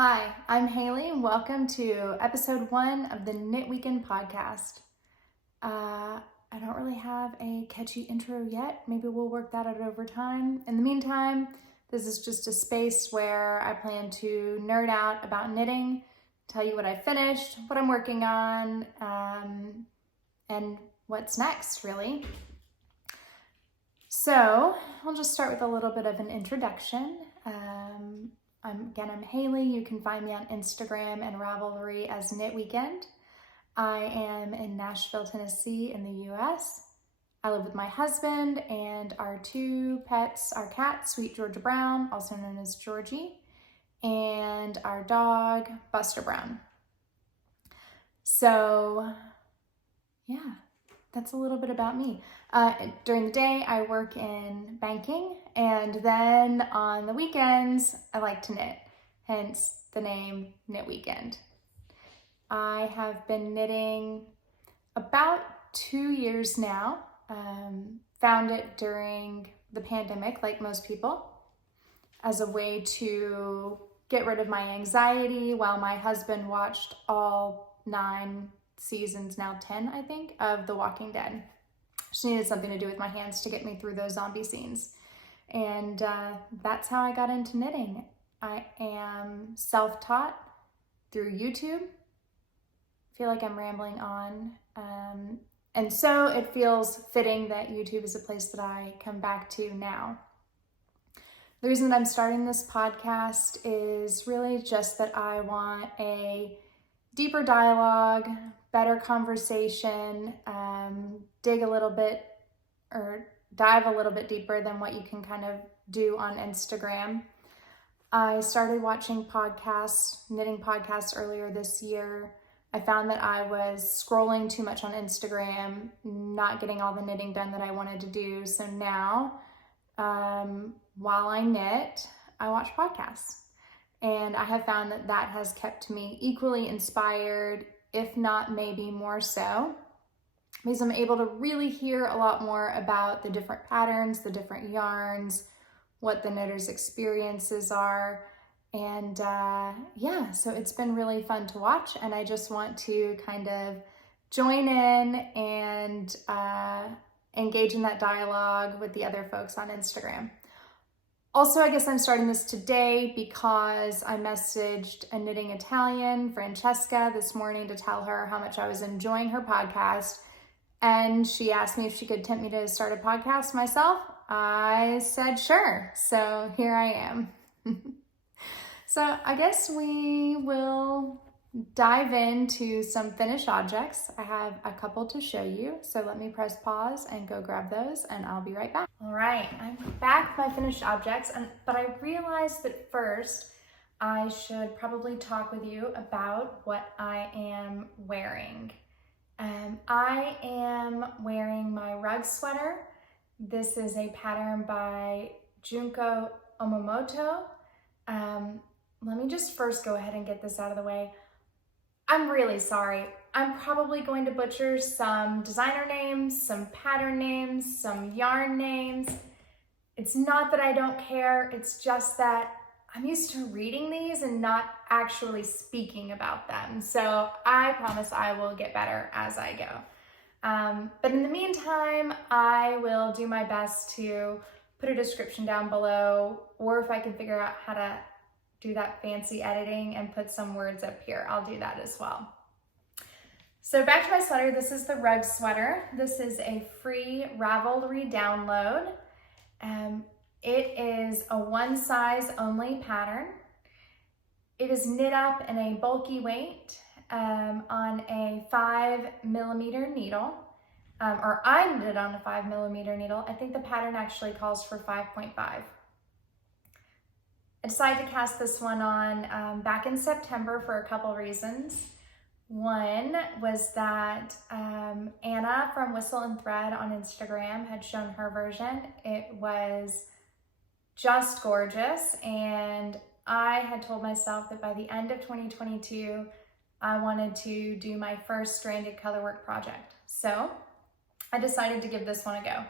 Hi, I'm Haley and welcome to episode 1 of the Knitweekend podcast. I don't really have a catchy intro yet. Maybe we'll work that out over time. In the meantime, this is just a space where I plan to nerd out about knitting, tell you what I finished, what I'm working on, and what's next, really. So I'll just start with a little bit of an introduction. I'm Haley. You can find me on Instagram and Ravelry as Knitweekend. I am in Nashville, Tennessee in the US. I live with my husband and our 2 pets, our cat, Sweet Georgia Brown, also known as Georgie, and our dog, Buster Brown. So, yeah, that's a little bit about me. During the day, I work in banking, and then on the weekends, I like to knit, hence the name Knitweekend. I have been knitting about 2 years now. Found it during the pandemic, like most people, as a way to get rid of my anxiety while my husband watched all 9 seasons, now 10, I think, of The Walking Dead. Just needed something to do with my hands to get me through those zombie scenes. And that's how I got into knitting. I am self-taught through YouTube. I feel like I'm rambling on. And so it feels fitting that YouTube is a place that I come back to now. The reason that I'm starting this podcast is really just that I want a deeper dialogue, better conversation, dig a little bit or dive a little bit deeper than what you can kind of do on Instagram. I started watching knitting podcasts earlier this year. I found that I was scrolling too much on Instagram, not getting all the knitting done that I wanted to do. So now, while I knit, I watch podcasts. And I have found that that has kept me equally inspired, if not maybe more so, because I'm able to really hear a lot more about the different patterns, the different yarns, what the knitters' experiences are. And so it's been really fun to watch, and I just want to kind of join in and engage in that dialogue with the other folks on Instagram. Also, I guess I'm starting this today because I messaged a knitting Italian, Francesca, this morning to tell her how much I was enjoying her podcast. And she asked me if she could tempt me to start a podcast myself. I said sure. So here I am. So I guess we will dive into some finished objects. I have a couple to show you, so let me press pause and go grab those, and I'll be right back. All right, I'm back with my finished objects, but I realized that first I should probably talk with you about what I am wearing. I am wearing my rug sweater. This is a pattern by Junko Omomoto. Let me just first go ahead and get this out of the way. I'm really sorry. I'm probably going to butcher some designer names, some pattern names, some yarn names. It's not that I don't care, it's just that I'm used to reading these and not actually speaking about them. So I promise I will get better as I go. But in the meantime, I will do my best to put a description down below, or if I can figure out how to do that fancy editing and put some words up here, I'll do that as well. So back to my sweater. This is the rug sweater. This is a free Ravelry download. It is a one size only pattern. It is knit up in a bulky weight on a 5mm needle, or I knit on a 5mm needle. I think the pattern actually calls for 5.5. I decided to cast this one on back in September for a couple reasons. One was that Anna from Whistle and Thread on Instagram had shown her version. It was just gorgeous, and I had told myself that by the end of 2022, I wanted to do my first stranded colorwork project. So I decided to give this one a go.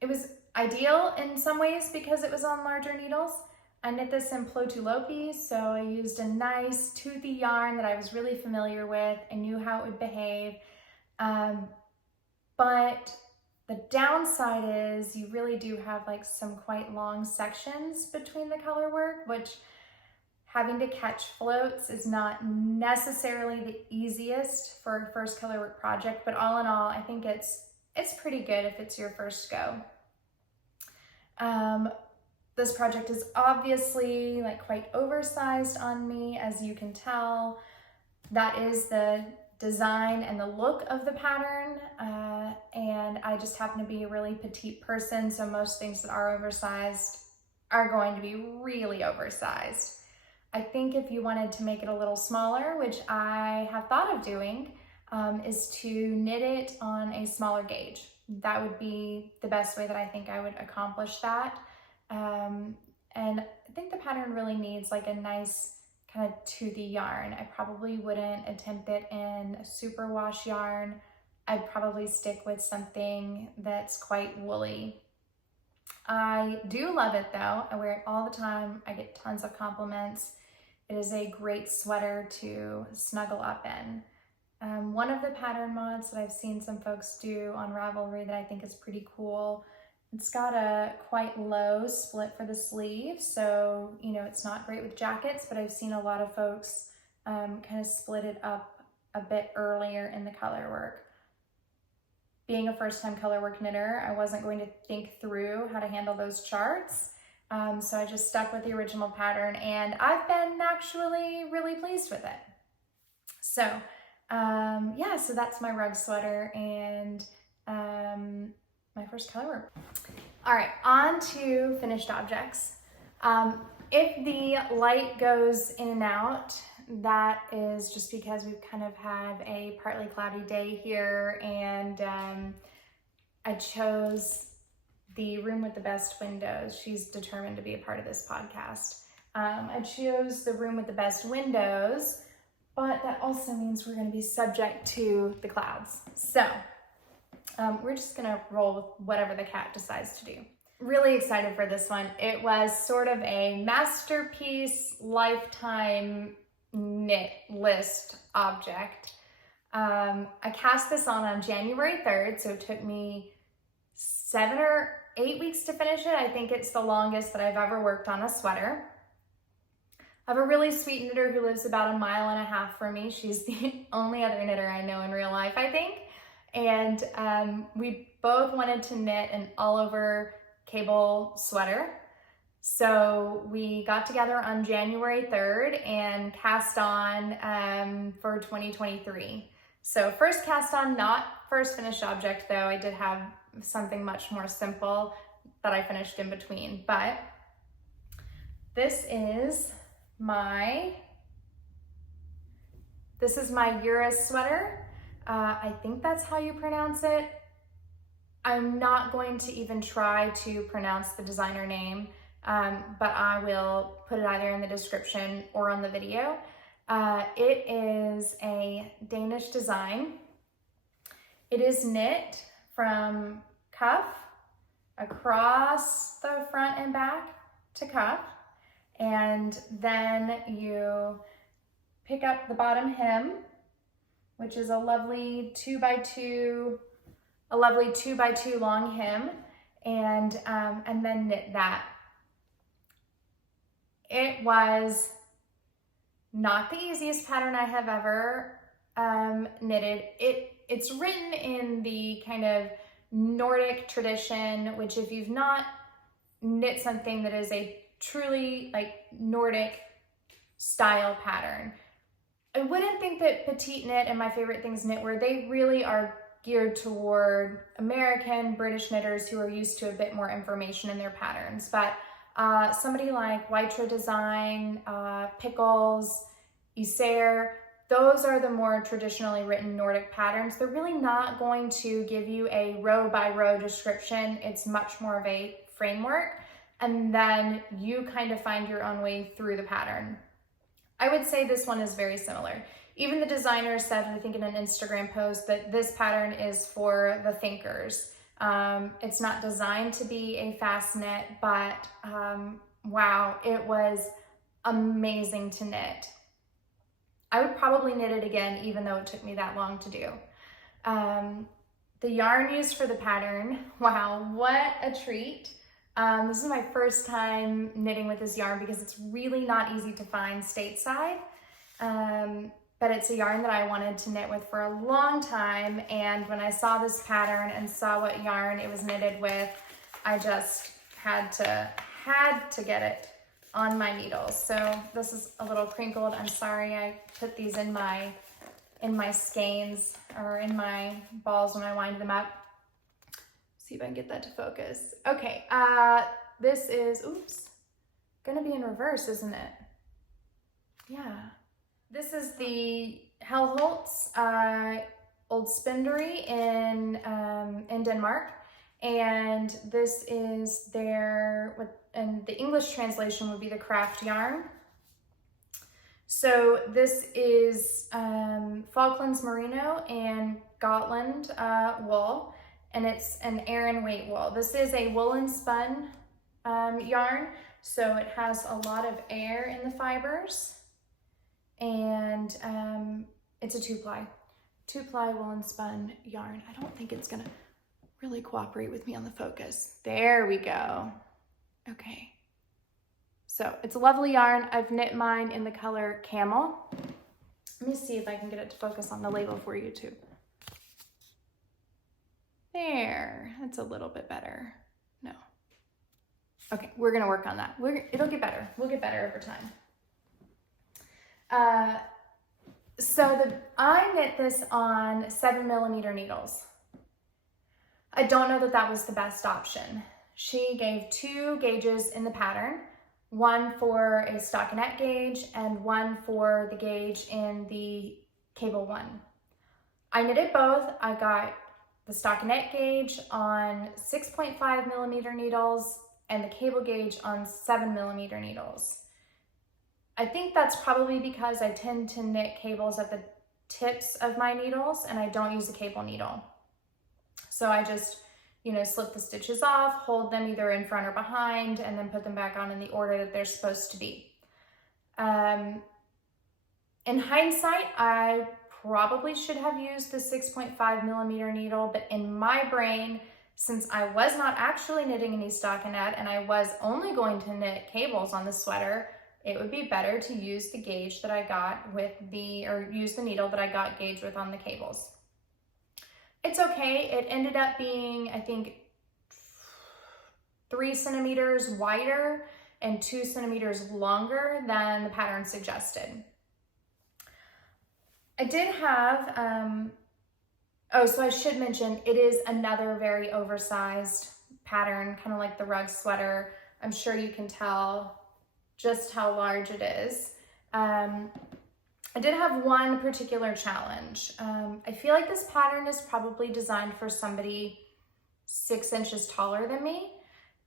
It was ideal in some ways because it was on larger needles, I knit this in Plotulopi, so I used a nice toothy yarn that I was really familiar with. I knew how it would behave, but the downside is you really do have like some quite long sections between the color work, which having to catch floats is not necessarily the easiest for a first color work project, but all in all, I think it's pretty good if it's your first go. This project is obviously like quite oversized on me, as you can tell. That is the design and the look of the pattern, and I just happen to be a really petite person, so most things that are oversized are going to be really oversized. I think if you wanted to make it a little smaller, which I have thought of doing, is to knit it on a smaller gauge. That would be the best way that I think I would accomplish that. And I think the pattern really needs like a nice kind of toothy yarn. I probably wouldn't attempt it in a superwash yarn. I'd probably stick with something that's quite woolly. I do love it though. I wear it all the time. I get tons of compliments. It is a great sweater to snuggle up in. One of the pattern mods that I've seen some folks do on Ravelry that I think is pretty cool, it's got a quite low split for the sleeve, so you know it's not great with jackets, but I've seen a lot of folks kind of split it up a bit earlier in the color work. Being a first-time color work knitter, I wasn't going to think through how to handle those charts, so I just stuck with the original pattern, and I've been actually really pleased with it. So yeah, so that's my rug sweater and my first color work. All right, on to finished objects. If the light goes in and out, that is just because we've kind of had a partly cloudy day here, and I chose the room with the best windows. She's determined to be a part of this podcast. I chose the room with the best windows, but that also means we're gonna be subject to the clouds. So we're just gonna roll with whatever the cat decides to do. Really excited for this one. It was sort of a masterpiece, lifetime knit list object. I cast this on January 3rd, so it took me 7 or 8 weeks to finish it. I think it's the longest that I've ever worked on a sweater. I have a really sweet knitter who lives about 1.5 miles from me. She's the only other knitter I know in real life, I think. And we both wanted to knit an all over cable sweater. So we got together on January 3rd and cast on for 2023. So first cast on, not first finished object though. I did have something much more simple that I finished in between, but this is my Urus sweater. I think that's how you pronounce it. I'm not going to even try to pronounce the designer name, but I will put it either in the description or on the video. It is a Danish design. It is knit from cuff across the front and back to cuff, and then you pick up the bottom hem, which is a lovely 2x2 long hem, and then knit that. It was not the easiest pattern I have ever knitted. It's written in the kind of Nordic tradition, which if you've not knit something that is a truly like Nordic style pattern, I wouldn't think that Petite Knit and My Favorite Things Knitwear, they really are geared toward American, British knitters who are used to a bit more information in their patterns. But somebody like Whitra Design, Pickles, Isager, those are the more traditionally written Nordic patterns. They're really not going to give you a row by row description. It's much more of a framework, and then you kind of find your own way through the pattern. I would say this one is very similar. Even the designer said, I think in an Instagram post, that this pattern is for the thinkers. It's not designed to be a fast knit, but wow, it was amazing to knit. I would probably knit it again, even though it took me that long to do. The yarn used for the pattern, wow, what a treat. This is my first time knitting with this yarn because it's really not easy to find stateside. But it's a yarn that I wanted to knit with for a long time. And when I saw this pattern and saw what yarn it was knitted with, I just had to get it on my needles. So this is a little crinkled. I'm sorry, I put these in my skeins or in my balls when I wind them up. See if I can get that to focus. Okay, this is, oops, gonna be in reverse, isn't it? Yeah. This is the Hjleholt's Uldspinderi in Denmark. And this is their, and the English translation would be the craft yarn. So this is Falklands Merino and Gotland wool, and it's an Aran weight wool. This is a woolen spun yarn, so it has a lot of air in the fibers, and it's a two-ply woolen spun yarn. I don't think it's gonna really cooperate with me on the focus. There we go. Okay. So it's a lovely yarn. I've knit mine in the color Camel. Let me see if I can get it to focus on the label for you too. There, that's a little bit better. No. Okay, we're gonna work on that. It'll get better. We'll get better over time. I knit this on 7mm needles. I don't know that that was the best option. She gave 2 gauges in the pattern, one for a stockinette gauge and one for the gauge in the cable one. I knitted both. I got the stockinette gauge on 6.5mm needles and the cable gauge on 7mm needles. I think that's probably because I tend to knit cables at the tips of my needles and I don't use a cable needle. So I just, slip the stitches off, hold them either in front or behind, and then put them back on in the order that they're supposed to be. In hindsight, I probably should have used the 6.5mm needle, but in my brain, since I was not actually knitting any stockinette and I was only going to knit cables on the sweater, it would be better to use the gauge that I got use the needle that I got gauge with on the cables. It's okay. It ended up being, I think, 3 centimeters wider and 2 centimeters longer than the pattern suggested. I did have, so I should mention, it is another very oversized pattern, kind of like the rug sweater. I'm sure you can tell just how large it is. I did have one particular challenge. I feel like this pattern is probably designed for somebody 6 inches taller than me.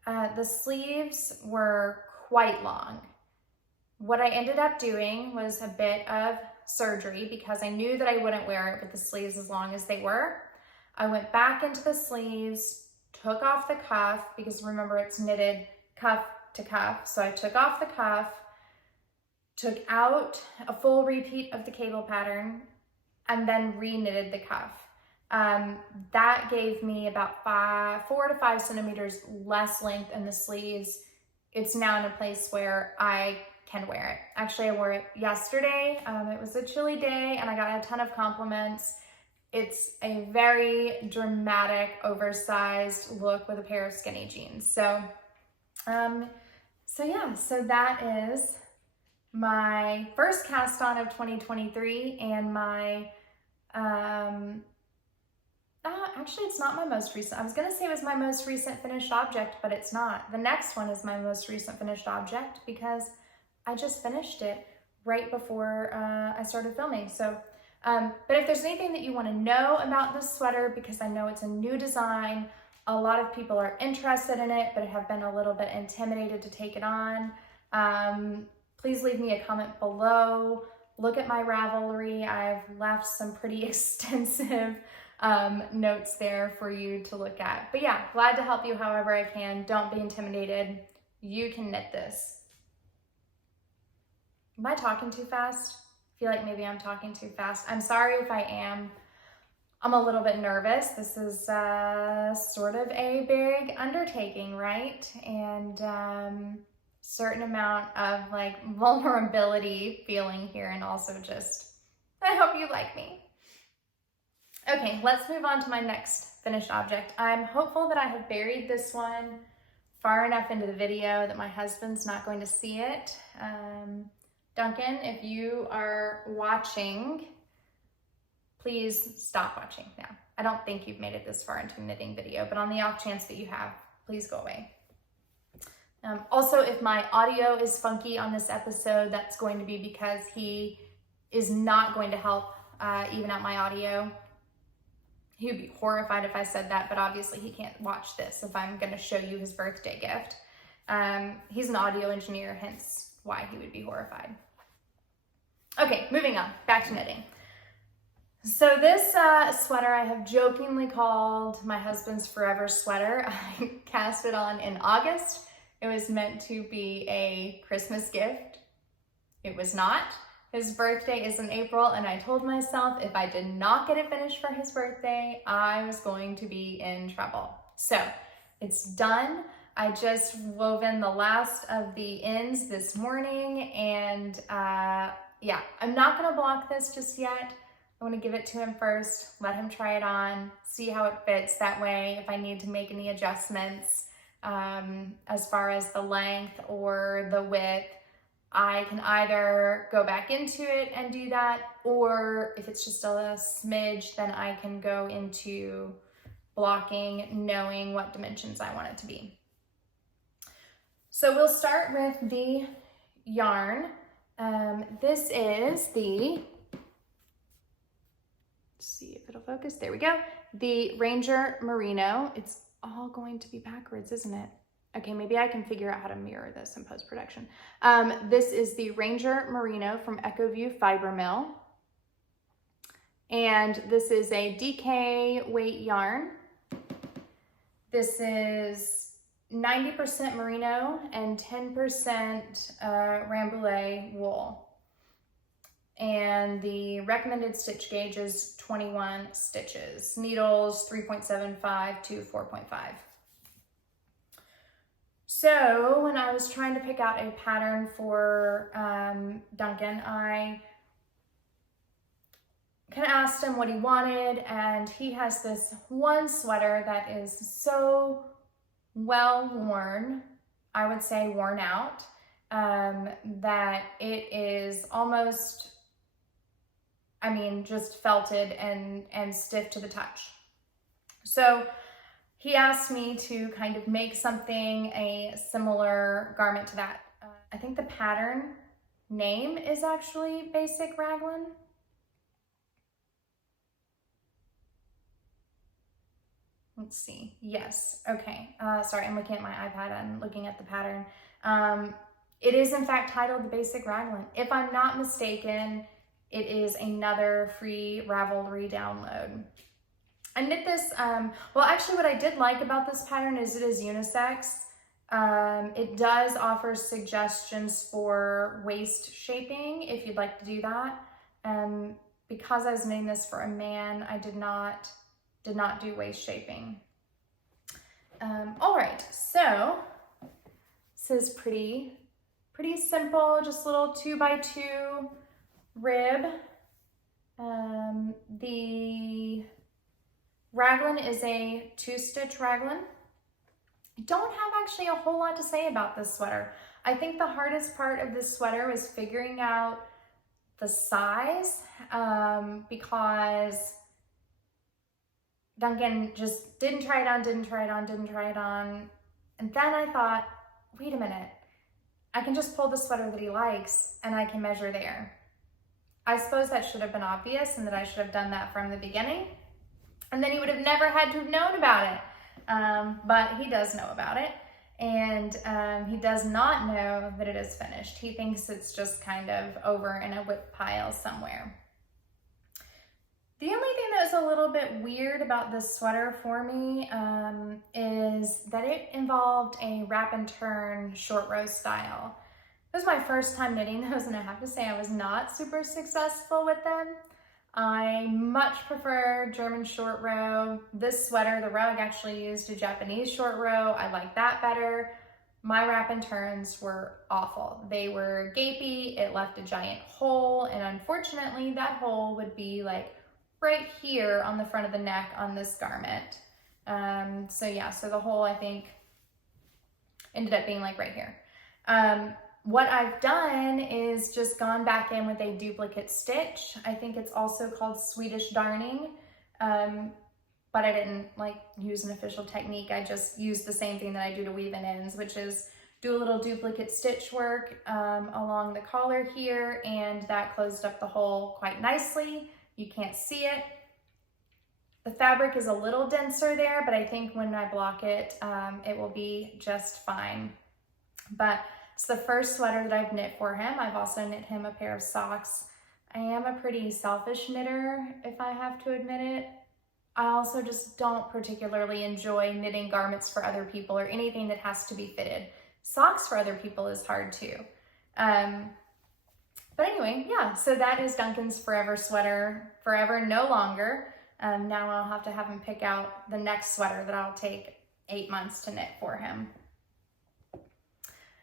The sleeves were quite long. What I ended up doing was a bit of surgery because I knew that I wouldn't wear it with the sleeves as long as they were. I went back into the sleeves, took off the cuff, because remember it's knitted cuff to cuff. So I took off the cuff, took out a full repeat of the cable pattern, and then re-knitted the cuff. That gave me about 4 to 5 centimeters less length in the sleeves. It's now in a place where I can wear it. Actually, I wore it yesterday. It was a chilly day and I got a ton of compliments. It's a very dramatic, oversized look with a pair of skinny jeans. So that is my first cast on of 2023 and my, actually it's not my most recent. I was gonna say it was my most recent finished object, but it's not. The next one is my most recent finished object because I just finished it right before I started filming. So, but if there's anything that you wanna know about this sweater, because I know it's a new design, a lot of people are interested in it, but have been a little bit intimidated to take it on, please leave me a comment below. Look at my Ravelry. I've left some pretty extensive notes there for you to look at. But yeah, glad to help you however I can. Don't be intimidated. you can knit this. Am I talking too fast? I feel like maybe I'm talking too fast. I'm sorry if I am. I'm a little bit nervous. This is sort of a big undertaking, right? And certain amount of like vulnerability feeling here, and also just, I hope you like me. Okay, let's move on to my next finished object. I'm hopeful that I have buried this one far enough into the video that my husband's not going to see it. Duncan, if you are watching, please stop watching now. I don't think you've made it this far into a knitting video, but on the off chance that you have, please go away. Also, if my audio is funky on this episode, that's going to be because he is not going to help even out my audio. He would be horrified if I said that, but obviously he can't watch this if I'm going to show you his birthday gift. He's an audio engineer, hence why he would be horrified. Okay, moving on, back to knitting. So this sweater I have jokingly called my husband's forever sweater. I cast it on in August. It was meant to be a Christmas gift. It was not. His birthday is in April, and I told myself if I did not get it finished for his birthday, I was going to be in trouble. So it's done. I just woven the last of the ends this morning, and yeah, I'm not gonna block this just yet. I want to give it to him first, let him try it on, see how it fits. That way, if I need to make any adjustments as far as the length or the width, I can either go back into it and do that, or if it's just a smidge, then I can go into blocking, knowing what dimensions I want it to be. So we'll start with the yarn. This is the, let's see if it'll focus, there we go, the Ranger Merino. It's all going to be backwards, isn't it? Okay, maybe I can figure out how to mirror this in post-production. This is the Ranger Merino from Echoview Fiber Mill. And this is a DK weight yarn. This is 90% merino and 10% Rambouillet wool. And the recommended stitch gauge is 21 stitches. Needles 3.75 to 4.5. So when I was trying to pick out a pattern for Duncan, I kind of asked him what he wanted, and he has this one sweater that is so well worn, I would say worn out, that it is almost, I mean, just felted and stiff to the touch. So he asked me to kind of make something, a similar garment to that. I think the pattern name is actually Basic Raglan. Let's see, yes, okay. Sorry, I'm looking at my iPad, I'm looking at the pattern. It is in fact titled the Basic Raglan. If I'm not mistaken, it is another free Ravelry download. I knit this, well actually what I did like about this pattern is it is unisex. It does offer suggestions for waist shaping if you'd like to do that. Because I was knitting this for a man, I did not do waist shaping. All right, so this is pretty simple, just a little 2x2 rib. The raglan is a 2-stitch raglan. I don't have actually a whole lot to say about this sweater. I think the hardest part of this sweater was figuring out the size, because Duncan just didn't try it on. And then I thought, wait a minute, I can just pull the sweater that he likes and I can measure there. I suppose that should have been obvious and that I should have done that from the beginning. And then he would have never had to have known about it. But he does know about it. And he does not know that it is finished. He thinks it's just kind of over in a whip pile somewhere. The only thing that was a little bit weird about this sweater for me is that it involved a wrap and turn short row style. It was my first time knitting those, and I have to say I was not super successful with them. I much prefer German short row. This sweater, the rug actually used a Japanese short row. I like that better. My wrap and turns were awful. They were gapey, it left a giant hole, and unfortunately that hole would be like right here on the front of the neck on this garment. So yeah, so the hole I think ended up being like right here. What I've done is just gone back in with a duplicate stitch. I think it's also called Swedish darning, but I didn't like use an official technique. I just used the same thing that I do to weave in ends, which is do a little duplicate stitch work along the collar here, and that closed up the hole quite nicely. You can't see it. The fabric is a little denser there, but I think when I block it, it will be just fine. But it's the first sweater that I've knit for him. I've also knit him a pair of socks. I am a pretty selfish knitter, if I have to admit it. I also just don't particularly enjoy knitting garments for other people or anything that has to be fitted. Socks for other people is hard too. But anyway, yeah, so that is Duncan's forever sweater, forever no longer. Now I'll have to have him pick out the next sweater that I'll take 8 months to knit for him.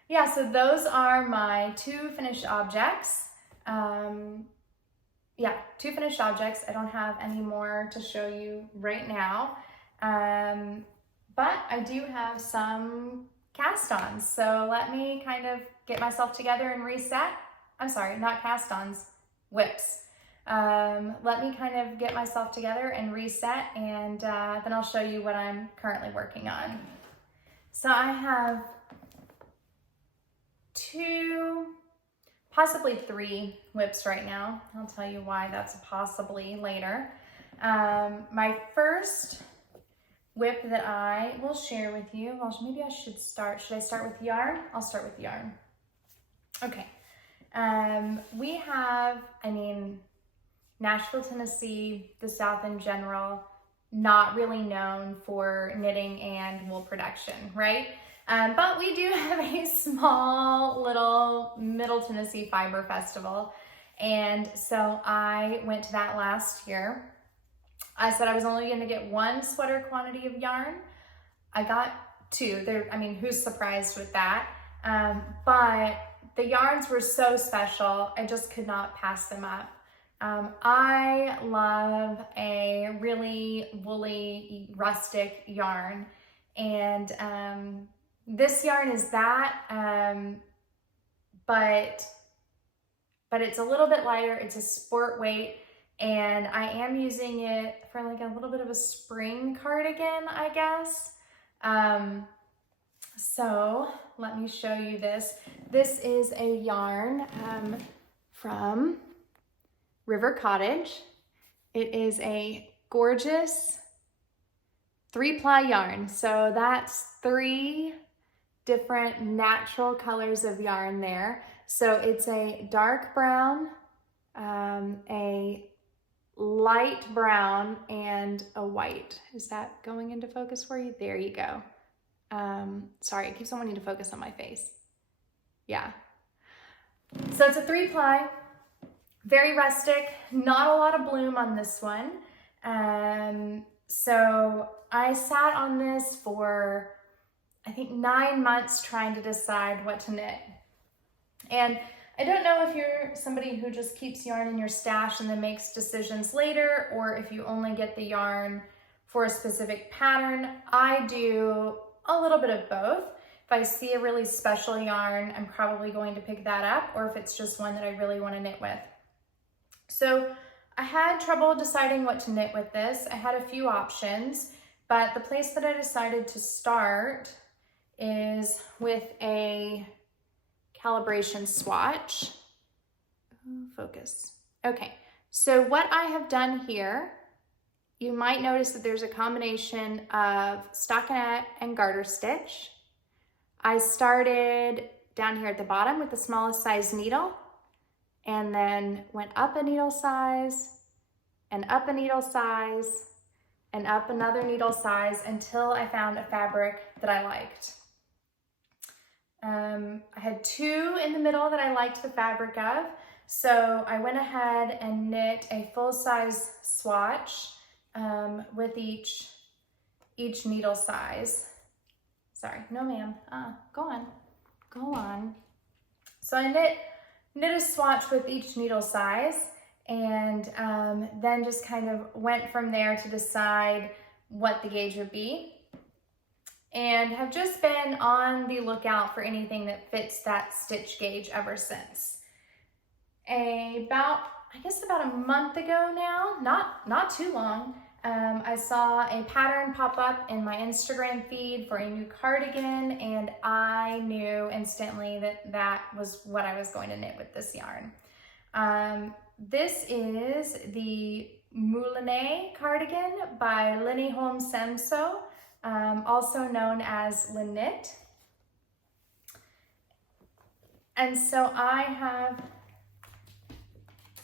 Yeah, so those are my 2 finished objects. Yeah, 2 finished objects. I don't have any more to show you right now. But I do have some cast-ons. So let me kind of get myself together and reset. I'm sorry, not cast-ons, whips. Let me kind of get myself together and reset, and then I'll show you what I'm currently working on. So I have 2, possibly 3 whips right now. I'll tell you why that's possibly later. My first whip that I will share with you, well, maybe I should start with yarn? I'll start with yarn. Okay. We have, Nashville, Tennessee, the South in general, not really known for knitting and wool production, right? But we do have a small little Middle Tennessee Fiber Festival. And so I went to that last year. I said I was only going to get 1 sweater quantity of yarn. I got 2. Who's surprised with that? But the yarns were so special, I just could not pass them up. I love a really woolly, rustic yarn. And this yarn is that, but it's a little bit lighter. It's a sport weight, and I am using it for like a little bit of a spring cardigan, I guess. So let me show you this. This is a yarn from River Cottage. It is a gorgeous 3-ply yarn. So that's 3 different natural colors of yarn there. So it's a dark brown, a light brown, and a white. Is that going into focus for you? There you go. Sorry, it keeps on wanting to focus on my face. Yeah. So it's a 3-ply, very rustic, not a lot of bloom on this one. So I sat on this for, I think, 9 months trying to decide what to knit. And I don't know if you're somebody who just keeps yarn in your stash and then makes decisions later, or if you only get the yarn for a specific pattern. I do a little bit of both. If I see a really special yarn, I'm probably going to pick that up, or if it's just one that I really want to knit with. So I had trouble deciding what to knit with this. I had a few options, but the place that I decided to start is with a calibration swatch. Focus. Okay, so what I have done here, you might notice that there's a combination of stockinette and garter stitch. I started down here at the bottom with the smallest size needle, and then went up a needle size, and up a needle size and up another needle size until I found a fabric that I liked. I had 2 in the middle that I liked the fabric of, so I went ahead and knit a full-size swatch with each needle size. Sorry, no ma'am, go on. So I knit a swatch with each needle size, and then just kind of went from there to decide what the gauge would be, and have just been on the lookout for anything that fits that stitch gauge ever since. About a month ago now, not too long, I saw a pattern pop up in my Instagram feed for a new cardigan, and I knew instantly that that was what I was going to knit with this yarn. This is the Mulaney cardigan by Hjleholt, also known as Knit. And so I have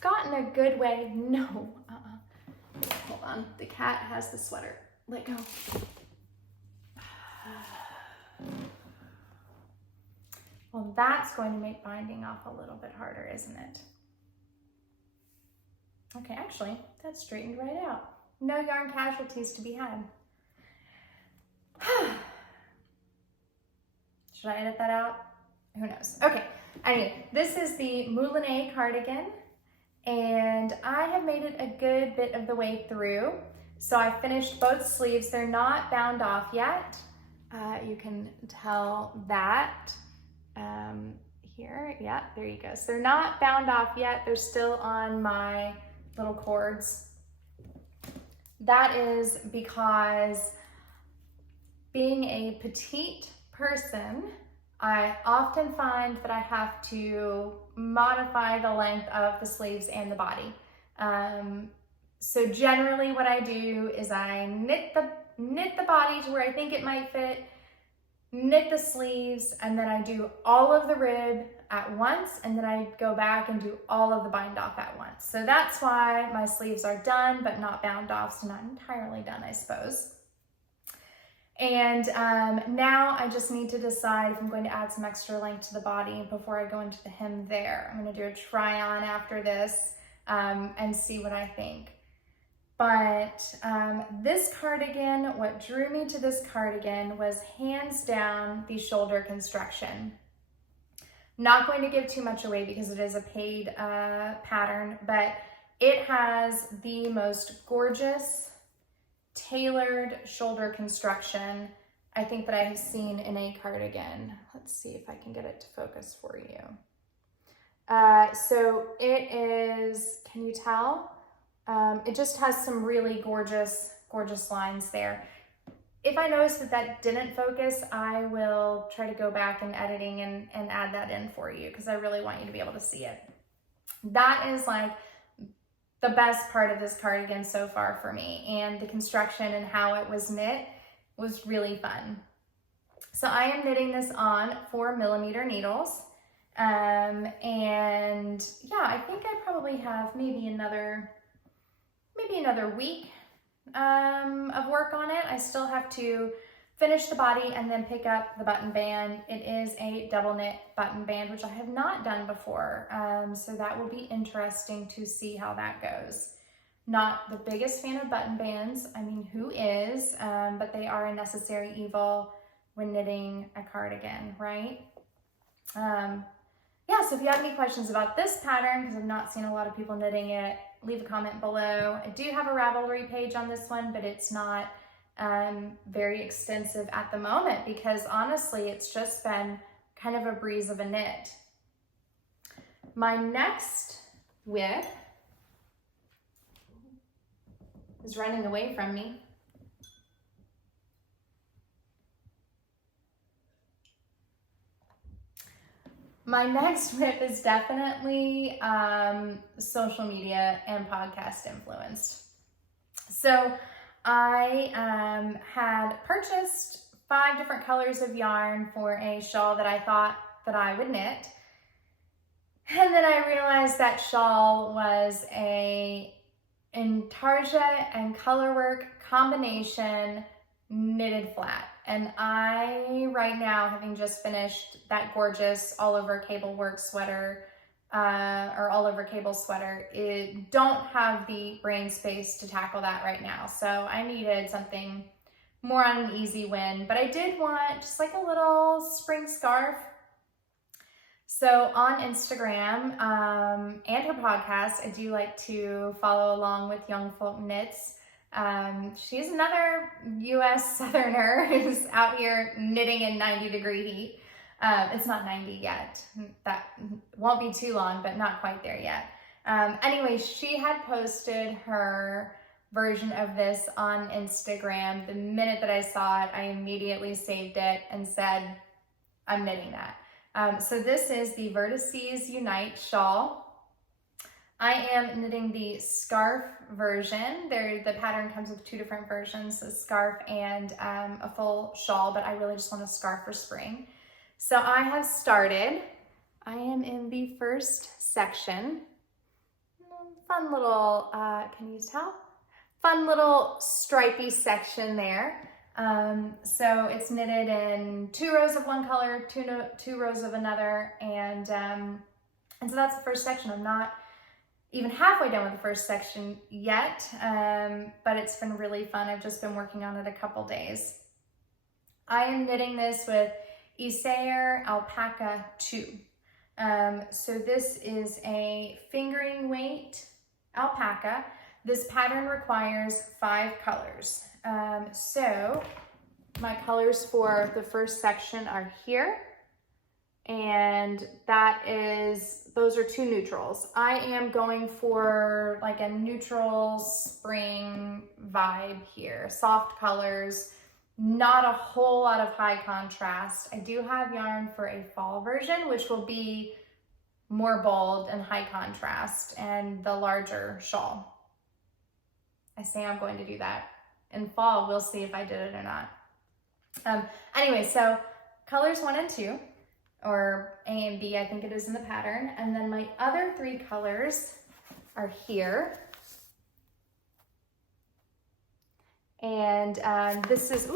gotten a good way, hold on, the cat has the sweater, let go. Well, that's going to make binding off a little bit harder, isn't it? Okay, actually, that straightened right out. No yarn casualties to be had. Should I edit that out? Who knows? Okay, anyway, this is the Mulaney cardigan, and I have made it a good bit of the way through. So I finished both sleeves. They're not bound off yet. You can tell that here. Yeah, there you go. So they're not bound off yet. They're still on my little cords. That is because being a petite person, I often find that I have to modify the length of the sleeves and the body. So generally what I do is I knit the body to where I think it might fit, knit the sleeves, and then I do all of the rib at once, and then I go back and do all of the bind off at once. So that's why my sleeves are done but not bound off, so not entirely done, I suppose. And now I just need to decide if I'm going to add some extra length to the body before I go into the hem there. I'm going to do a try on after this and see what I think. But this cardigan, what drew me to this cardigan was hands down the shoulder construction. Not going to give too much away because it is a paid pattern, but it has the most gorgeous tailored shoulder construction I think that I have seen in a cardigan. Let's see if I can get it to focus for you. So it is, can you tell? It just has some really gorgeous lines there. If I notice that didn't focus, I will try to go back in editing and add that in for you because I really want you to be able to see it. That is like the best part of this cardigan so far for me, and the construction and how it was knit was really fun. So I am knitting this on 4mm needles, and yeah, I think I probably have maybe another week of work on it. I still have to finish the body and then pick up the button band. It is a double knit button band, which I have not done before. So that will be interesting to see how that goes. Not the biggest fan of button bands. I mean, who is? But they are a necessary evil when knitting a cardigan, right? Yeah, so if you have any questions about this pattern, because I've not seen a lot of people knitting it, leave a comment below. I do have a Ravelry page on this one, but it's not very extensive at the moment because honestly, it's just been kind of a breeze of a knit. My next whip is running away from me. My next whip is definitely social media and podcast influenced. So I had purchased 5 different colors of yarn for a shawl that I thought that I would knit. And then I realized that shawl was a intarsia and colorwork combination knitted flat. And I, right now, having just finished that gorgeous all over cable work sweater, or all over cable sweater, don't have the brain space to tackle that right now. So I needed something more on an easy win, but I did want just like a little spring scarf. So on Instagram and her podcast, I do like to follow along with Young Folk Knits. She's another US Southerner who's out here knitting in 90-degree heat. It's not 90 yet. That won't be too long, but not quite there yet. Anyway, she had posted her version of this on Instagram. The minute that I saw it, I immediately saved it and said, I'm knitting that. So this is the Vertices Unite shawl. I am knitting the scarf version. The pattern comes with two different versions, a scarf and a full shawl, but I really just want a scarf for spring. So I have started. I am in the first section. Fun little, can you tell? Fun little stripy section there. So it's knitted in 2 rows of one color, two rows of another, and so that's the first section. I'm not even halfway done with the first section yet, but it's been really fun. I've just been working on it a couple days. I am knitting this with Isager Alpaca 2. So this is a fingering weight alpaca. This pattern requires 5 colors. So my colors for the first section are here, and those are 2 neutrals. I am going for like a neutral spring vibe here, soft colors, not a whole lot of high contrast. I do have yarn for a fall version, which will be more bold and high contrast, and the larger shawl. I say I'm going to do that in fall. We'll see if I did it or not. Anyway, so colors 1 and 2, or A and B, I think it is in the pattern. And then my other 3 colors are here. And this is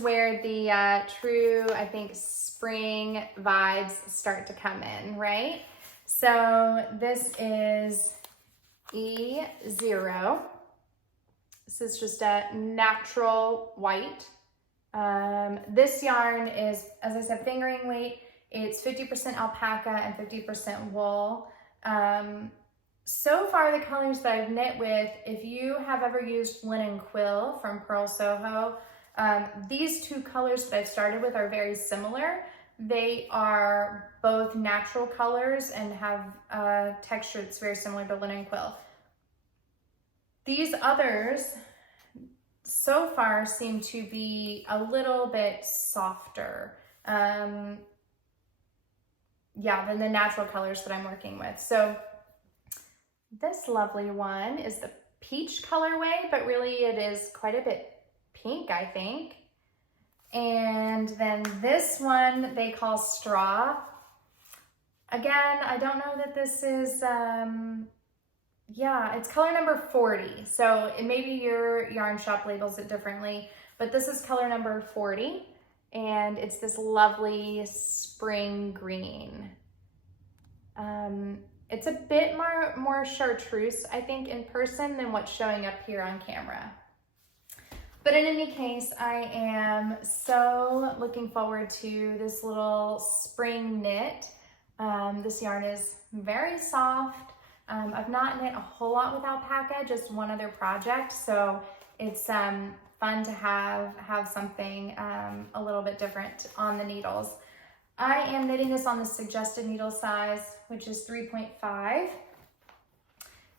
where the true, I think, spring vibes start to come in, right? So this is E0. This is just a natural white. This yarn is, as I said, fingering weight. It's 50% alpaca and 50% wool. So far, the colors that I've knit with, if you have ever used linen quill from Pearl Soho, these 2 colors that I've started with are very similar. They are both natural colors and have a texture that's very similar to linen quill. These others so far seem to be a little bit softer, than the natural colors that I'm working with. So this lovely one is the peach colorway, but really it is quite a bit pink, I think. And then this one they call straw. Again, I don't know that this is, it's color number 40. So maybe your yarn shop labels it differently, but this is color number 40. And it's this lovely spring green. It's a bit more chartreuse, I think, in person than what's showing up here on camera. But in any case, I am so looking forward to this little spring knit. This yarn is very soft. I've not knit a whole lot with alpaca, just one other project. So it's fun to have something a little bit different on the needles. I am knitting this on the suggested needle size, which is 3.5.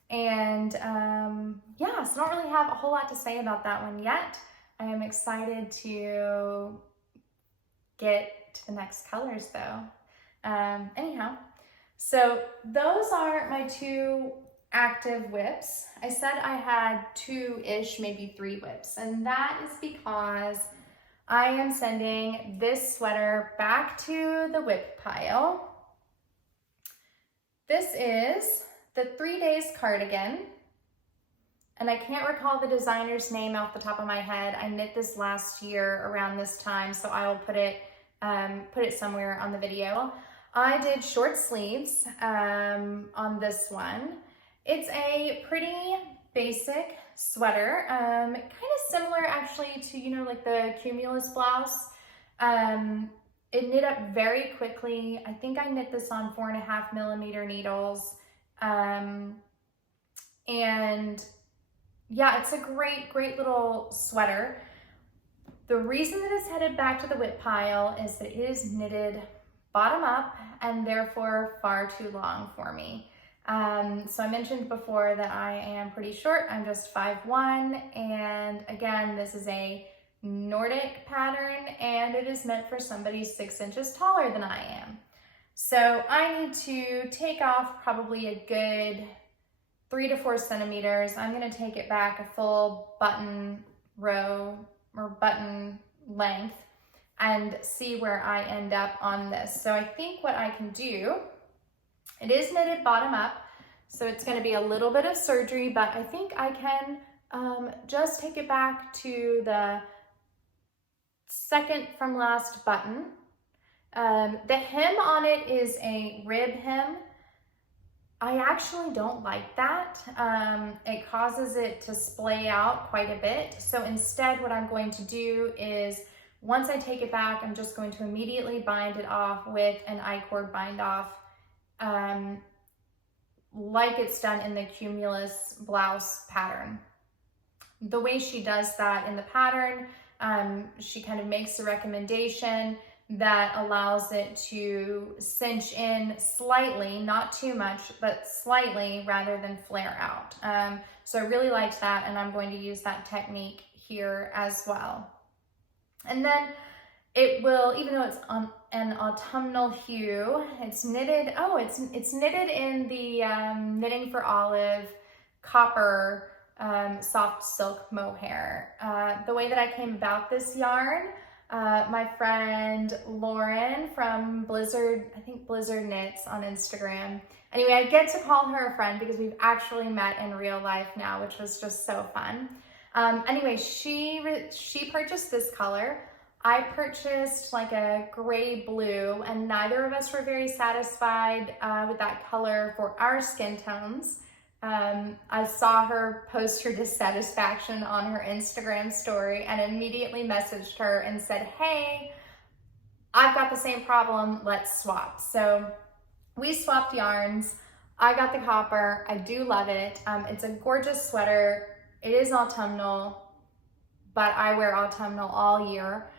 And so I don't really have a whole lot to say about that one yet. I am excited to get to the next colors though. Anyhow, so those are my 2 active whips. I said I had 2-ish, maybe 3 whips, and that is because I am sending this sweater back to the whip pile. This is the 3 Days cardigan, and I can't recall the designer's name off the top of my head. I knit this last year around this time, so I will put it somewhere on the video. I did short sleeves on this one. It's a pretty basic sweater, kind of similar actually to, you know, like the Cumulus blouse. It knit up very quickly. I think I knit this on 4.5 millimeter needles. And yeah, it's a great little sweater. The reason that it's headed back to the whip pile is that it is knitted bottom up and therefore far too long for me. So I mentioned before that I am pretty short. I'm just 5'1", and again, this is a Nordic pattern and it is meant for somebody 6 inches taller than I am. So I need to take off probably a good 3 to 4 centimeters. I'm going to take it back a full button row or button length and see where I end up on this. So I think what I can do, it is knitted bottom up, so it's going to be a little bit of surgery, but I think I can just take it back to the second from last button. The hem on it is a rib hem. I actually don't like that. It causes it to splay out quite a bit. So instead what I'm going to do is, once I take it back, I'm just going to immediately bind it off with an I-cord bind off, like it's done in the Cumulus blouse pattern. The way she does that in the pattern, she kind of makes a recommendation that allows it to cinch in slightly, not too much, but slightly, rather than flare out. So I really liked that, and I'm going to use that technique here as well. And then it will, even though it's on an autumnal hue, it's knitted, it's knitted in the Knitting for Olive copper soft silk mohair. The way that I came about this yarn, my friend Lauren from Blizzard, I think Blizzard Knits on Instagram. Anyway, I get to call her a friend because we've actually met in real life now, which was just so fun. Anyway, she purchased this color. I purchased like a gray blue, and neither of us were very satisfied with that color for our skin tones. I saw her post her dissatisfaction on her Instagram story and immediately messaged her and said, hey, I've got the same problem, let's swap. So we swapped yarns. I got the copper, I do love it. It's a gorgeous sweater. It is autumnal, but I wear autumnal all year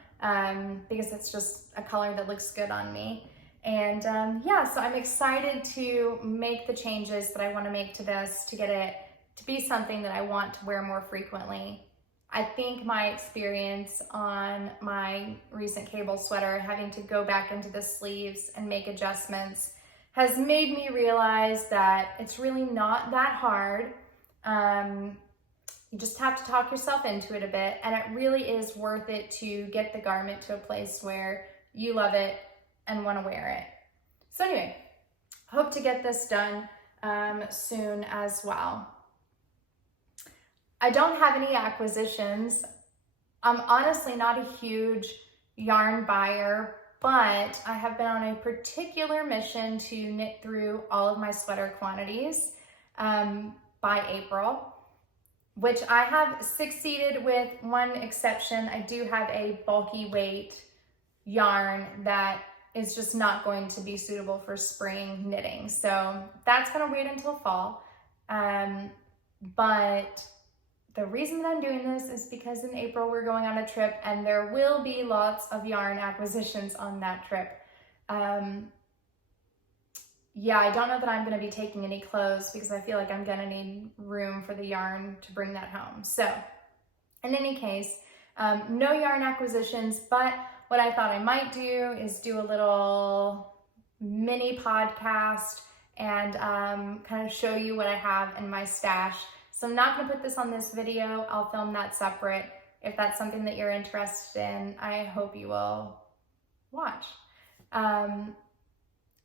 because it's just a color that looks good on me. And yeah, so I'm excited to make the changes that I want to make to this to get it to be something that I want to wear more frequently. I think my experience on my recent cable sweater, having to go back into the sleeves and make adjustments, has made me realize that it's really not that hard. You just have to talk yourself into it a bit, and it really is worth it to get the garment to a place where you love it and want to wear it. So anyway, hope to get this done soon as well. I don't have any acquisitions. I'm honestly not a huge yarn buyer, but I have been on a particular mission to knit through all of my sweater quantities by April, which I have succeeded with one exception. I do have a bulky weight yarn that is just not going to be suitable for spring knitting. So that's gonna wait until fall. But the reason that I'm doing this is because in April we're going on a trip and there will be lots of yarn acquisitions on that trip. Yeah, I don't know that I'm gonna be taking any clothes because I feel like I'm gonna need room for the yarn to bring that home. So in any case, no yarn acquisitions, but what I thought I might do is do a little mini podcast and kind of show you what I have in my stash. So I'm not gonna put this on this video. I'll film that separate. If that's something that you're interested in, I hope you will watch.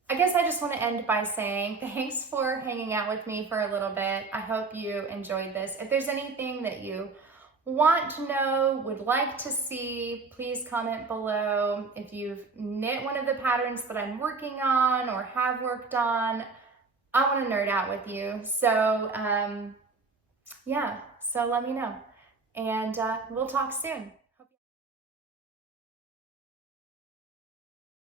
I guess I just want to end by saying thanks for hanging out with me for a little bit. I hope you enjoyed this. If there's anything that you want to know, would like to see, please comment below. If you've knit one of the patterns that I'm working on or have worked on, I want to nerd out with you. So yeah, so let me know. And we'll talk soon.